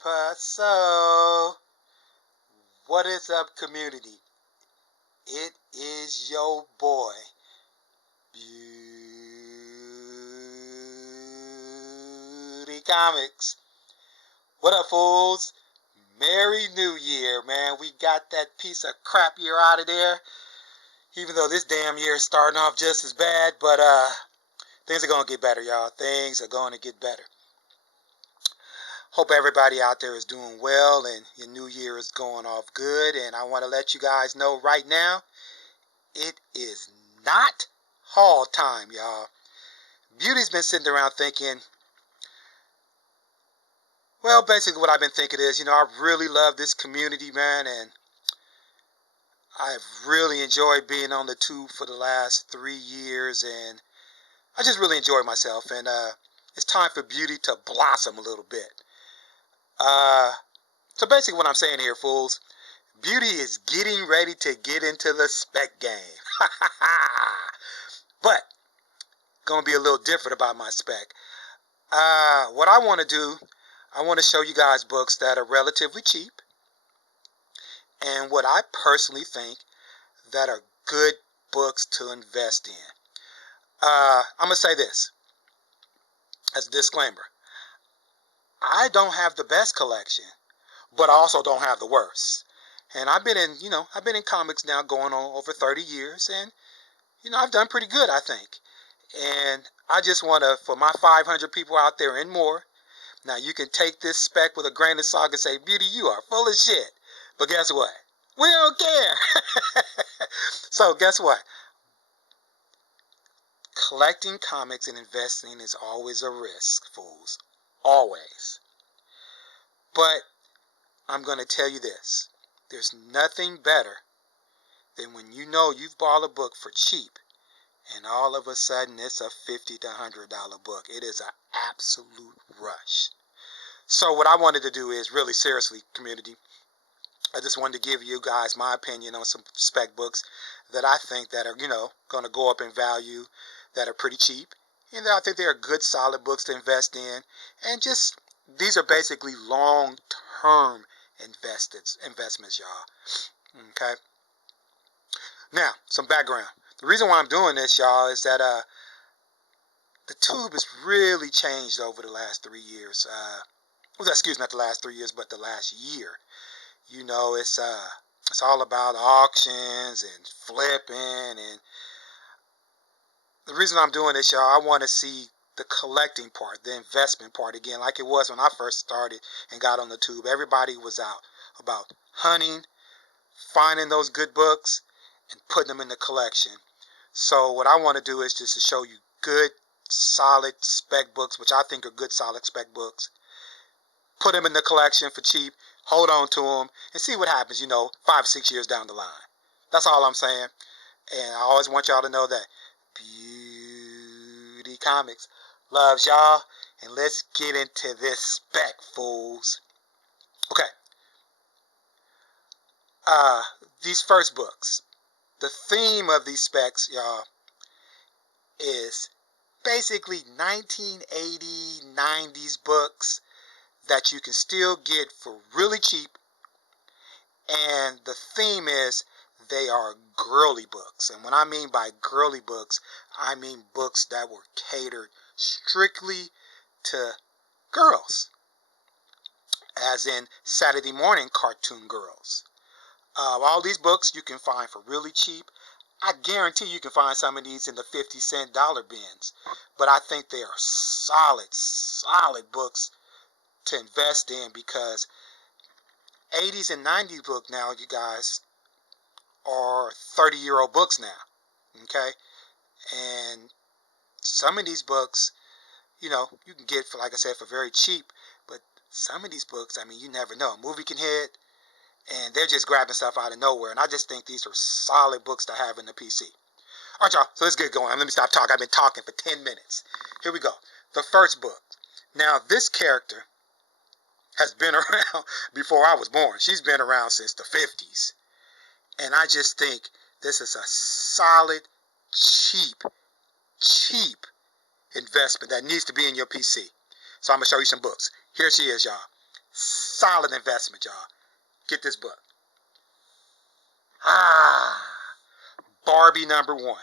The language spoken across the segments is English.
So, what is up, community? It is your boy, Beauty Comics. What up, fools? Merry New Year, man. We got that piece of crap year out of there. Even though this damn year is starting off just as bad, but things are going to get better, y'all. Things are going to get better. Hope everybody out there is doing well and your new year is going off good. And I want to let you guys know right now, it is not haul time, y'all. Beauty's been sitting around thinking, well, basically what I've been thinking is, I really love this community, man, and I've really enjoyed being on the tube for the last 3 years, and I just really enjoy myself, and it's time for Beauty to blossom a little bit. So basically what I'm saying here, fools, Beauty is getting ready to get into the Spec game. But, going to be a little different about my Spec. What I want to do, I want to show you guys books that are relatively cheap, and what I personally think that are good books to invest in. I'm going to say this as a disclaimer. I don't have the best collection, but I also don't have the worst. And I've been in comics now going on over 30 years, and, I've done pretty good, I think. And I just want to, for my 500 people out there and more, now you can take this Spec with a grain of salt and say, Beauty, you are full of shit. But guess what? We don't care. So guess what? Collecting comics and investing is always a risk, fools. Always. But I'm going to tell you this. There's nothing better than when you know you've bought a book for cheap and all of a sudden it's a $50 to $100 book. It is an absolute rush. So what I wanted to do is really seriously, community, I just wanted to give you guys my opinion on some Spec books that I think that are, going to go up in value, that are pretty cheap. And I think they're good, solid books to invest in. And just, these are basically long-term investments, y'all. Okay? Now, some background. The reason why I'm doing this, y'all, is that the tube has really changed over the last 3 years. Not the last 3 years, but the last year. It's all about auctions and flipping, and the reason I'm doing this, y'all, I want to see the collecting part, the investment part again, like it was when I first started and got on the tube. Everybody was out about hunting, finding those good books, and putting them in the collection. So what I want to do is just to show you good, solid Spec books, which I think are good, solid Spec books. Put them in the collection for cheap, hold on to them, and see what happens, 5, 6 years down the line. That's all I'm saying. And I always want y'all to know that Beauty Comics loves y'all. And let's get into this Spec, fools. Okay. These first books. The theme of these Specs, y'all, is basically 1980s, 90s books that you can still get for really cheap, and the theme is they are girly books. And when I mean by girly books, I mean books that were catered strictly to girls, as in Saturday morning cartoon girls. All these books you can find for really cheap. I guarantee you can find some of these in the 50-cent dollar bins, but I think they are solid books to invest in, because 80s and 90s book now, you guys, are 30-year-old books now. Okay? And some of these books, you can get for, like I said, for very cheap, but some of these books, you never know. A movie can hit, and they're just grabbing stuff out of nowhere, and I just think these are solid books to have in the PC. All right, y'all, so let's get going. Let me stop talking. I've been talking for 10 minutes. Here we go. The first book. Now, this character has been around before I was born. She's been around since the 50s. And I just think this is a solid, cheap investment that needs to be in your PC. So I'm going to show you some books. Here she is, y'all. Solid investment, y'all. Get this book. Barbie #1.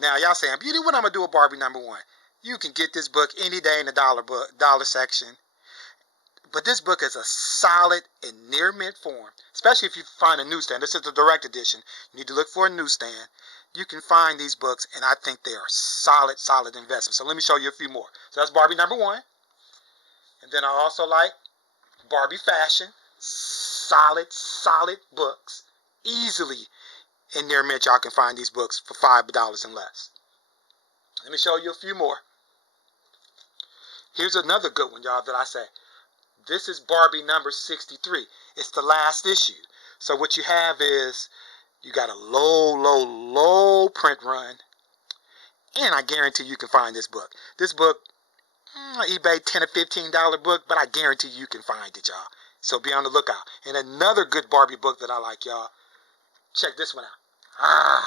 Now, y'all saying, Beauty, what I'm going to do with Barbie #1? You can get this book any day in the dollar section. But this book is a solid in near mint form, especially if you find a newsstand. This is the direct edition. You need to look for a newsstand. You can find these books, and I think they are solid investments. So let me show you a few more. So that's Barbie #1. And then I also like Barbie Fashion. Solid books. Easily in near mint, y'all can find these books for $5 and less. Let me show you a few more. Here's another good one, y'all, that I say. This is Barbie #63. It's the last issue. So what you have is you got a low print run. And I guarantee you can find this book. This book, eBay $10 or $15 book, but I guarantee you can find it, y'all. So be on the lookout. And another good Barbie book that I like, y'all. Check this one out.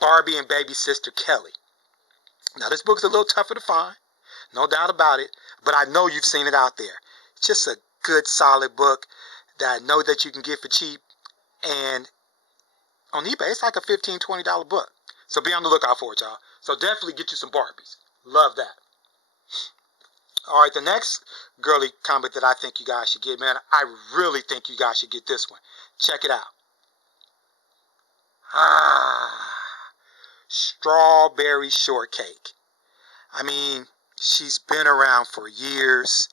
Barbie and Baby Sister Kelly. Now this book's a little tougher to find. No doubt about it. But I know you've seen it out there. It's just a good, solid book that I know that you can get for cheap. And on eBay, it's like a $15, $20 book. So be on the lookout for it, y'all. So definitely get you some Barbies. Love that. All right, the next girly comic that I think you guys should get, man, I really think you guys should get this one. Check it out. Strawberry Shortcake. I mean, she's been around for years.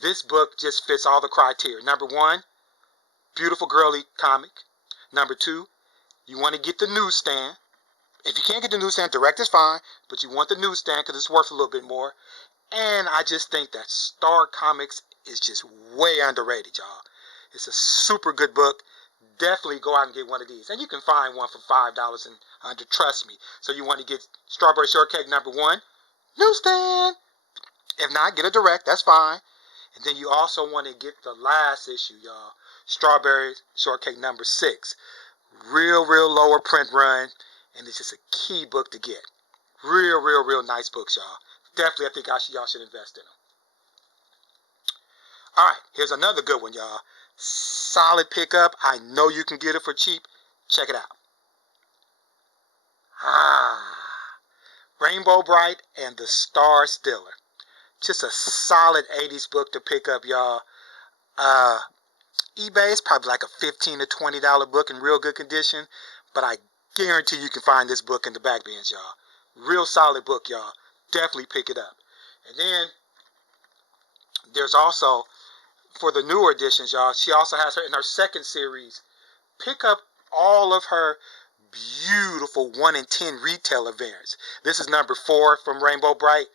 This book just fits all the criteria. #1, beautiful girly comic. #2, you want to get the newsstand. If you can't get the newsstand, direct is fine, but you want the newsstand because it's worth a little bit more. And I just think that Star Comics is just way underrated, y'all. It's a super good book. Definitely go out and get one of these. And you can find one for $5 and under, trust me. So you want to get Strawberry Shortcake #1, newsstand. If not, get a direct, that's fine. And then you also want to get the last issue, y'all. Strawberry Shortcake #6. Real lower print run. And it's just a key book to get. Real nice books, y'all. Definitely, I think y'all should invest in them. All right, here's another good one, y'all. Solid pickup. I know you can get it for cheap. Check it out. Rainbow Bright and the Star Stealer. Just a solid 80s book to pick up, y'all. eBay is probably like a $15 to $20 book in real good condition, but I guarantee you can find this book in the back bins, y'all. Real solid book, y'all. Definitely pick it up. And then there's also, for the newer editions, y'all, she also has her in her second series. Pick up all of her beautiful 1 in 10 retailer variants. This is #4 from Rainbow Bright.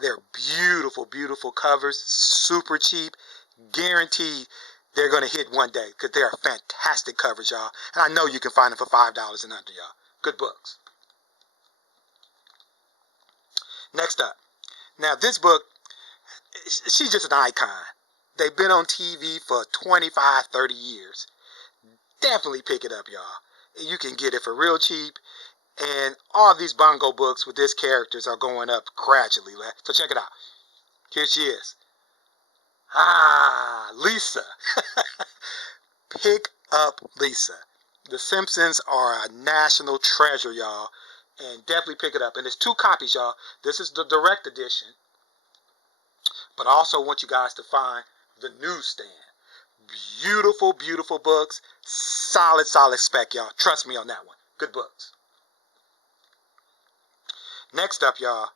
They're beautiful covers, super cheap. Guaranteed they're going to hit one day because they are fantastic covers, y'all. And I know you can find them for $5 and under, y'all. Good books. Next up. Now, this book, she's just an icon. They've been on TV for 25, 30 years. Definitely pick it up, y'all. You can get it for real cheap. And all these bongo books with these characters are going up gradually. So check it out. Here she is. Lisa. Pick up Lisa. The Simpsons are a national treasure, y'all. And definitely pick it up. And there's 2 copies, y'all. This is the direct edition. But I also want you guys to find the newsstand. Beautiful books. Solid spec, y'all. Trust me on that one. Good books. Next up, y'all.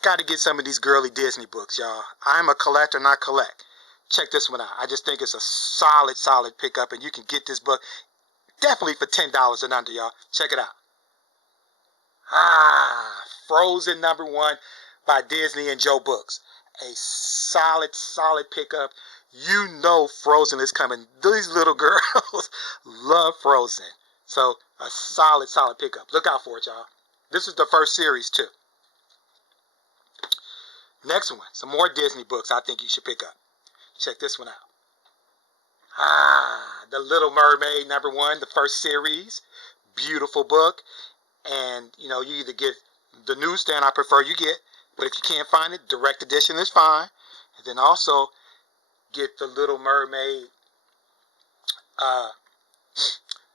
Got to get some of these girly Disney books, y'all. I'm a collector, not collect. Check this one out. I just think it's a solid pickup, and you can get this book definitely for $10 and under, y'all. Check it out. Frozen #1 by Disney and Joe Books. A solid pickup. You know Frozen is coming. These little girls love Frozen. So a solid pickup. Look out for it, y'all. This is the first series, too. Next one. Some more Disney books I think you should pick up. Check this one out. The Little Mermaid #1, the first series. Beautiful book. And, you know, you either get the newsstand, I prefer you get. But if you can't find it, direct edition is fine. And then also get the Little Mermaid.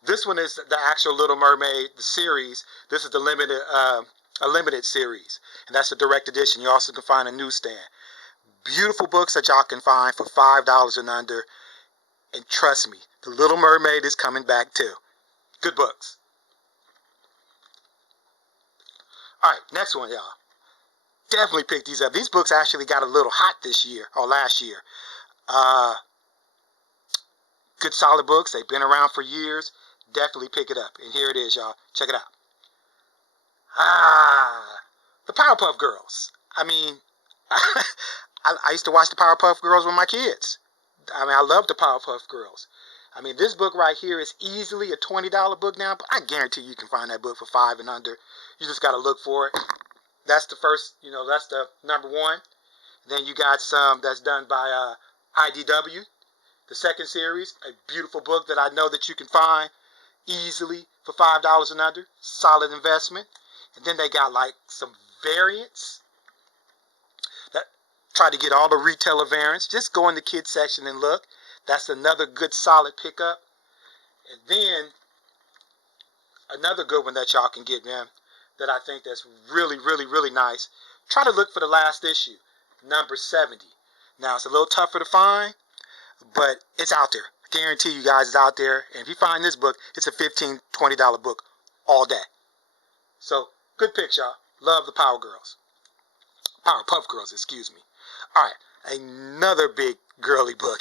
This one is the actual Little Mermaid, the series. This is the a limited series, and that's a direct edition. You also can find a newsstand. Beautiful books that y'all can find for $5 and under. And trust me, the Little Mermaid is coming back too. Good books. All right, next one, y'all. Definitely pick these up. These books actually got a little hot this year or last year. Good solid books. They've been around for years. Definitely pick it up. And here it is, y'all. Check it out. The Powerpuff Girls. I mean, I used to watch the Powerpuff Girls with my kids. I mean, I love the Powerpuff Girls. I mean, this book right here is easily a $20 book now, but I guarantee you can find that book for $5 and under. You just got to look for it. That's the first, that's the number one. Then you got some that's done by IDW. The second series, a beautiful book that I know that you can find easily for $5 and under. Solid investment. And then they got like some variants that try to get all the retailer variants. Just go in the kids section and look. That's another good solid pickup. And then another good one that y'all can get, man, that I think that's really, really, really nice. Try to look for the last issue, number 70. Now, it's a little tougher to find, but it's out there. I guarantee you guys it's out there. And if you find this book, it's a $15, $20 book all day. So, good picks, y'all. Love the Powerpuff Girls, excuse me. All right, another big girly book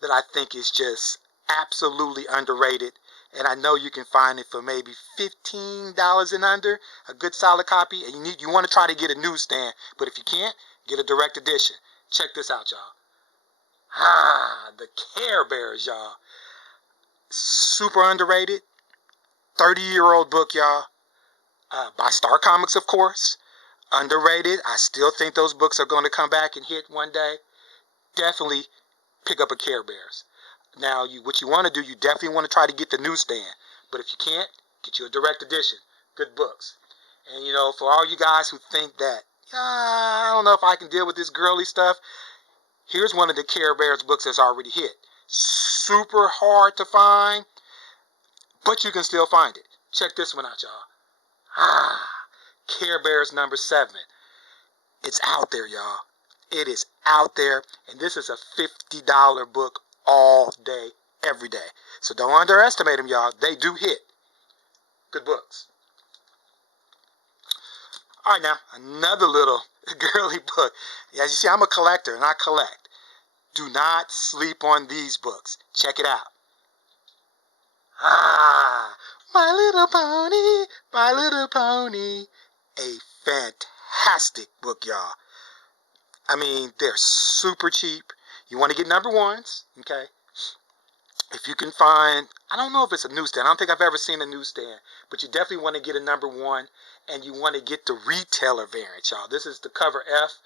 that I think is just absolutely underrated. And I know you can find it for maybe $15 and under, a good solid copy. And you want to try to get a newsstand, but if you can't, get a direct edition. Check this out, y'all. The Care Bears, y'all. Super underrated. 30-year-old book, y'all. By Star Comics, of course. Underrated. I still think those books are going to come back and hit one day. Definitely pick up a Care Bears. Now, what you want to do, you definitely want to try to get the newsstand. But if you can't, get you a direct edition. Good books. And, for all you guys who think that, I don't know if I can deal with this girly stuff, here's one of the Care Bears books that's already hit. Super hard to find, but you can still find it. Check this one out, y'all. Care Bears number 7. It's out there, y'all. It is out there, and this is a $50 book all day, every day. So don't underestimate them, y'all. They do hit. Good books. All right, now, another little girly book. As you see, I'm a collector, and I collect. Do not sleep on these books. Check it out. My Little Pony, My Little Pony. A fantastic book, y'all. I mean, they're super cheap. You want to get number ones, okay? If you can find, I don't know if it's a newsstand. I don't think I've ever seen a newsstand, but you definitely want to get a number one, and you want to get the retailer variant, y'all. This is the cover F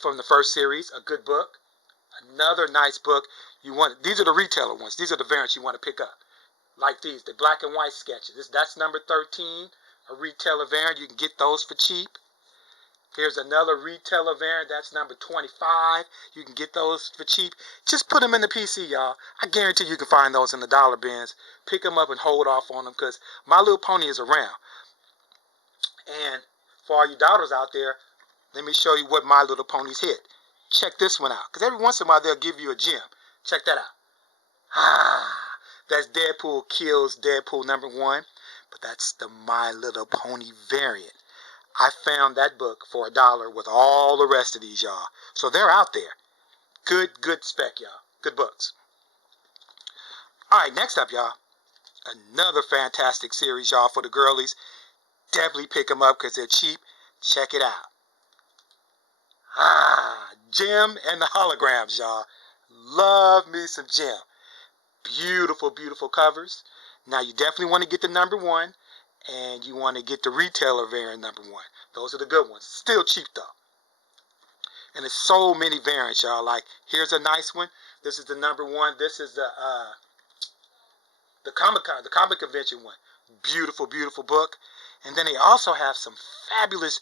from the first series, a good book. Another nice book. These are the retailer ones. These are the variants you want to pick up. Like these, the black and white sketches. That's number 13, a retailer variant. You can get those for cheap. Here's another retailer variant. That's number 25. You can get those for cheap. Just put them in the PC, y'all. I guarantee you can find those in the dollar bins. Pick them up and hold off on them because My Little Pony is around. And for all you doubters out there, let me show you what My Little Ponies hit. Check this one out. Because every once in a while, they'll give you a gem. Check that out. That's Deadpool Kills Deadpool number 1. But that's the My Little Pony variant. I found that book for $1 with all the rest of these, y'all. So they're out there. Good spec, y'all. Good books. All right, next up, y'all. Another fantastic series, y'all, for the girlies. Definitely pick them up because they're cheap. Check it out. Jim and the Holograms, y'all. Love me some Jim. Beautiful, beautiful covers. Now, you definitely want to get the number 1. And you want to get the retailer variant number 1. Those are the good ones. Still cheap, though. And there's so many variants, y'all. Like, here's a nice one. This is the number 1. This is the comic convention one. Beautiful, beautiful book. And then they also have some fabulous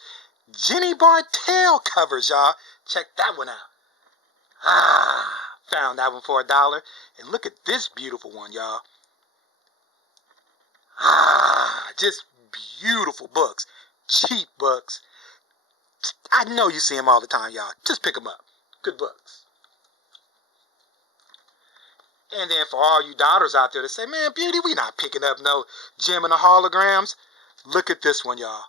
Jenny Bartell covers, y'all. Check that one out. Found that one for $1. And look at this beautiful one, y'all. Just beautiful books. Cheap books. I know you see them all the time, y'all. Just pick them up. Good books. And then for all you daughters out there that say, man, Beauty, we not picking up no Gem and the Holograms. Look at this one, y'all.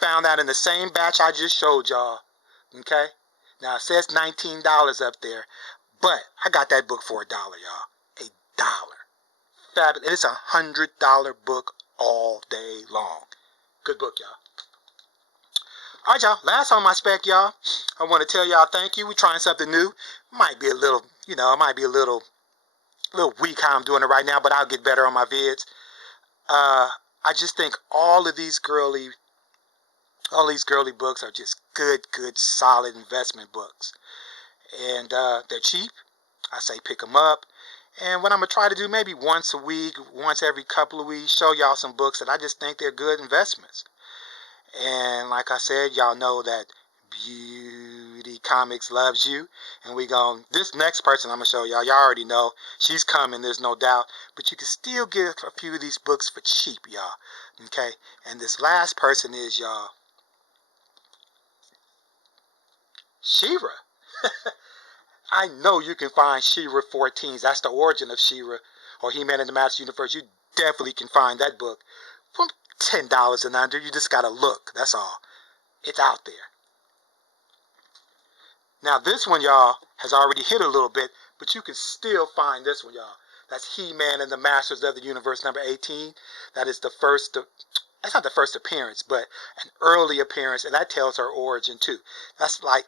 Found that in the same batch I just showed y'all. Okay? Now it says $19 up there. But I got that book for $1, y'all. $1. Fabulous. It's $100 book all day long. Good book, y'all. All right, y'all. Last on my spec, y'all. I want to tell y'all thank you. We're trying something new. Might be a little, it might be a little weak how I'm doing it right now, but I'll get better on my vids. I just think all these girly books are just good, solid investment books. And they're cheap. I say pick them up. And what I'm going to try to do maybe once a week, once every couple of weeks, show y'all some books that I just think they're good investments. And like I said, y'all know that Beauty Comics loves you. And this next person I'm going to show y'all already know. She's coming, there's no doubt. But you can still get a few of these books for cheap, y'all. Okay? And this last person is, y'all, She-Ra. I know you can find She-Ra 14s. That's the origin of She-Ra, or He-Man in the Master Universe. You definitely can find that book for $10 and under. You just got to look. That's all. It's out there. Now, this one, y'all, has already hit a little bit, but you can still find this one, y'all. That's He-Man and the Masters of the Universe, number 18. That is the first, that's not the first appearance, but an early appearance, and that tells her origin, too. That's like,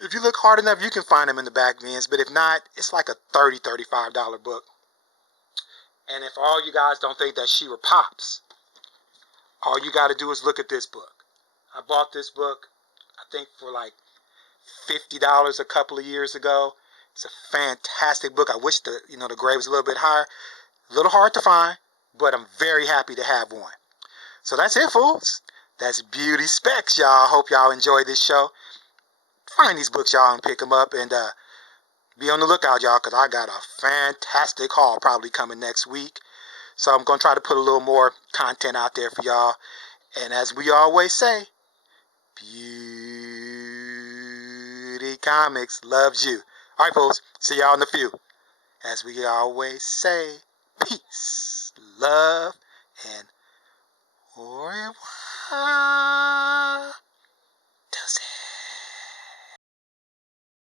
if you look hard enough, you can find them in the back bins, but if not, it's like a $30, $35 book. And if all you guys don't think that She-Ra pops, all you got to do is look at this book. I bought this book, I think, for like $50 a couple of years ago. It's a fantastic book. I wish the grade was a little bit higher. A little hard to find, but I'm very happy to have one. So that's it, fools. That's Beauty Specs, y'all. Hope y'all enjoy this show. Find these books, y'all, and pick them up. And be on the lookout, y'all, because I got a fantastic haul probably coming next week. So I'm going to try to put a little more content out there for y'all. And as we always say, Beauty Comics loves you. All right, folks. See y'all in a few. As we always say, peace, love, and au revoir.